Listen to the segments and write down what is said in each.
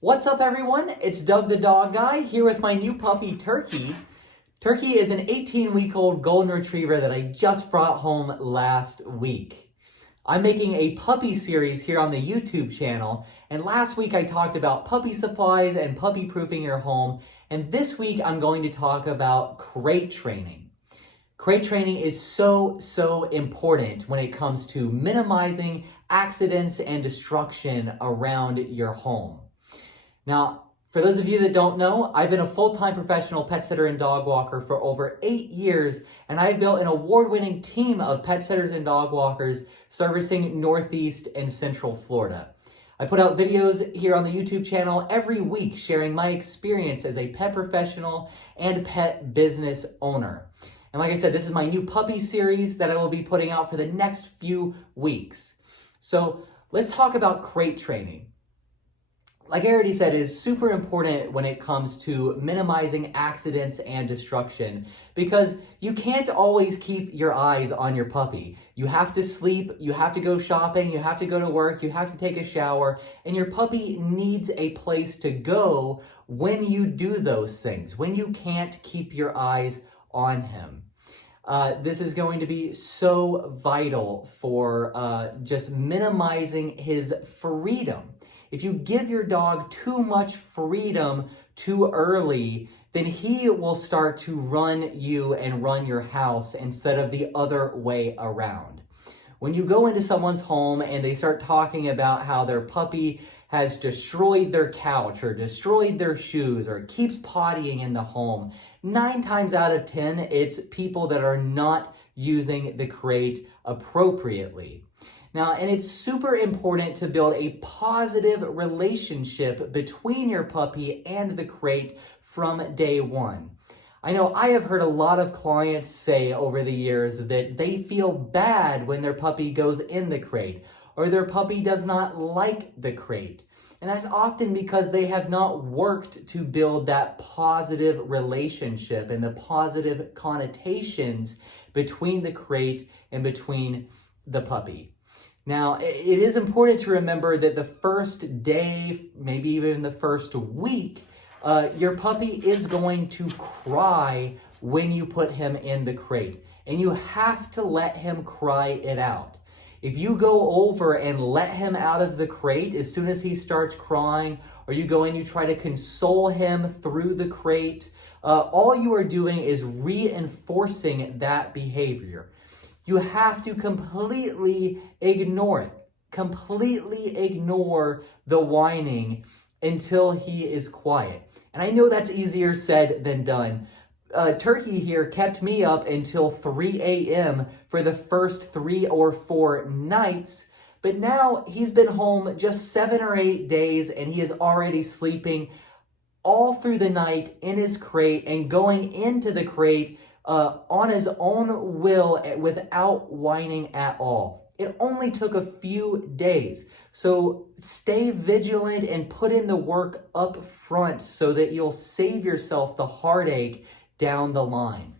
What's up, everyone? It's Doug the Dog Guy here with my new puppy, Turkey. Turkey is an 18-week-old golden retriever that I just brought home last week. I'm making a puppy series here on the YouTube channel, and last week I talked about puppy supplies and puppy-proofing your home, and this week I'm going to talk about crate training. Crate training is so important when it comes to minimizing accidents and destruction around your home. Now, for those of you that don't know, I've been a full-time professional pet sitter and dog walker for over 8 years, and I've built an award-winning team of pet sitters and dog walkers servicing Northeast and Central Florida. I put out videos here on the YouTube channel every week sharing my experience as a pet professional and pet business owner. And like I said, this is my new puppy series that I will be putting out for the next few weeks. So let's talk about crate training. Like I already said, it is super important when it comes to minimizing accidents and destruction because you can't always keep your eyes on your puppy. You have to sleep, you have to go shopping, you have to go to work, you have to take a shower, and your puppy needs a place to go when you do those things, when you can't keep your eyes on him. This is going to be so vital for just minimizing his freedom. If you give your dog too much freedom too early, then he will start to run you and run your house instead of the other way around. When you go into someone's home and they start talking about how their puppy has destroyed their couch or destroyed their shoes or keeps pottying in the home, 9 times out of 10, it's people that are not using the crate appropriately. Now, and it's super important to build a positive relationship between your puppy and the crate from day one. I know I have heard a lot of clients say over the years that they feel bad when their puppy goes in the crate or their puppy does not like the crate. And that's often because they have not worked to build that positive relationship and the positive connotations between the crate and between the puppy. Now, it is important to remember that the first day, maybe even the first week, your puppy is going to cry when you put him in the crate. And you have to let him cry it out. If you go over and let him out of the crate as soon as he starts crying, or you go and you try to console him through the crate, all you are doing is reinforcing that behavior. You have to completely ignore it. Completely ignore the whining until he is quiet. And I know that's easier said than done. Turkey here kept me up until 3 a.m. for the first 3 or 4 nights, but now he's been home just 7 or 8 days and he is already sleeping all through the night in his crate and going into the crate on his own will without whining at all. It only took a few days. So stay vigilant and put in the work up front so that you'll save yourself the heartache down the line.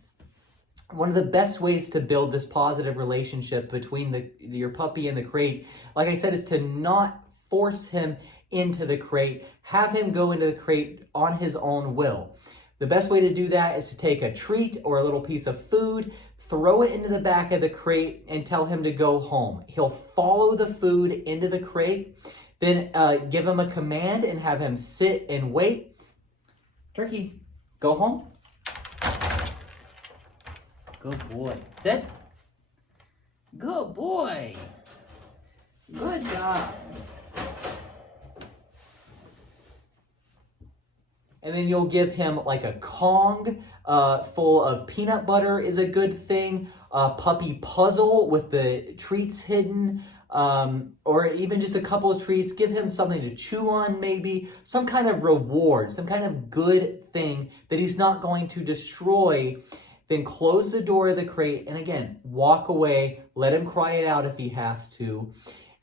One of the best ways to build this positive relationship between your puppy and the crate, like I said, is to not force him into the crate. Have him go into the crate on his own will. The best way to do that is to take a treat or a little piece of food, throw it into the back of the crate, and tell him to go home. He'll follow the food into the crate, then give him a command and have him sit and wait. Turkey, go home. Good boy. Sit. Good boy. Good job. And then you'll give him like a Kong full of peanut butter is a good thing. A puppy puzzle with the treats hidden. Or even just a couple of treats. Give him something to chew on maybe. Some kind of reward. Some kind of good thing that he's not going to destroy. Then close the door of the crate. And again, walk away. Let him cry it out if he has to.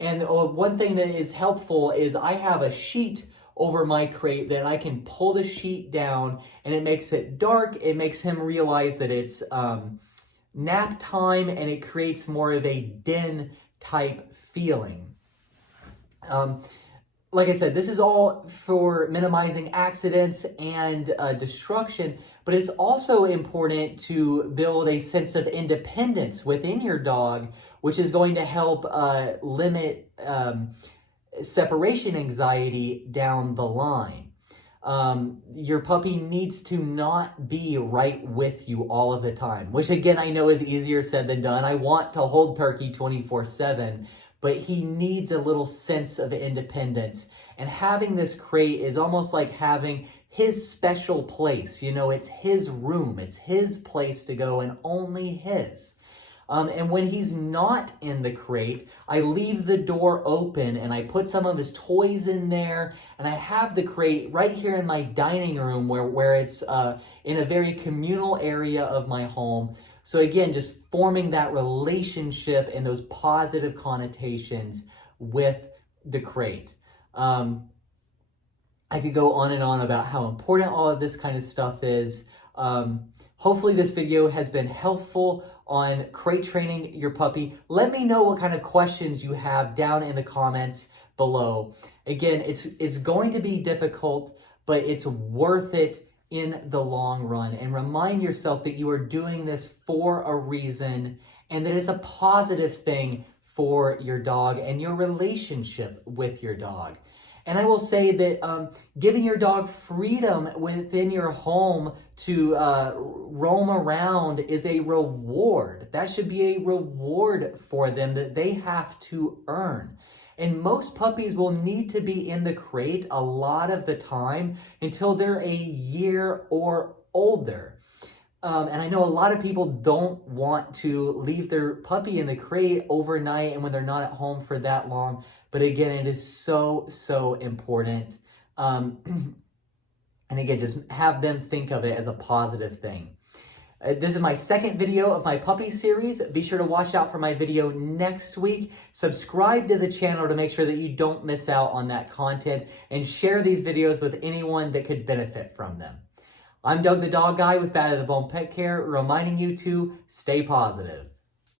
And one thing that is helpful is I have a sheet over my crate that I can pull the sheet down and it makes it dark. It makes him realize that it's nap time and it creates more of a den type feeling. like I said, this is all for minimizing accidents and destruction, but it's also important to build a sense of independence within your dog, which is going to help limit separation anxiety down the line. Your puppy needs to not be right with you all of the time, which again, I know is easier said than done. I want to hold Turkey 24/7, but he needs a little sense of independence. And having this crate is almost like having his special place. You know, it's his room, it's his place to go and only his. And when he's not in the crate, I leave the door open and I put some of his toys in there, and I have the crate right here in my dining room where it's in a very communal area of my home. So again, just forming that relationship and those positive connotations with the crate. I could go on and on about how important all of this kind of stuff is. Hopefully this video has been helpful on crate training your puppy. Let me know what kind of questions you have down in the comments below. Again, it's going to be difficult, but it's worth it in the long run. And remind yourself that you are doing this for a reason and that it's a positive thing for your dog and your relationship with your dog. And I will say that giving your dog freedom within your home to roam around is a reward. That should be a reward for them that they have to earn. And most puppies will need to be in the crate a lot of the time until they're a year or older. And I know a lot of people don't want to leave their puppy in the crate overnight and when they're not at home for that long. But again, it is so, so important. And again, just have them think of it as a positive thing. This is my second video of my puppy series. Be sure to watch out for my video next week. Subscribe to the channel to make sure that you don't miss out on that content, and share these videos with anyone that could benefit from them. I'm Doug the Dog Guy with Bad to the Bone Pet Care, reminding you to stay positive.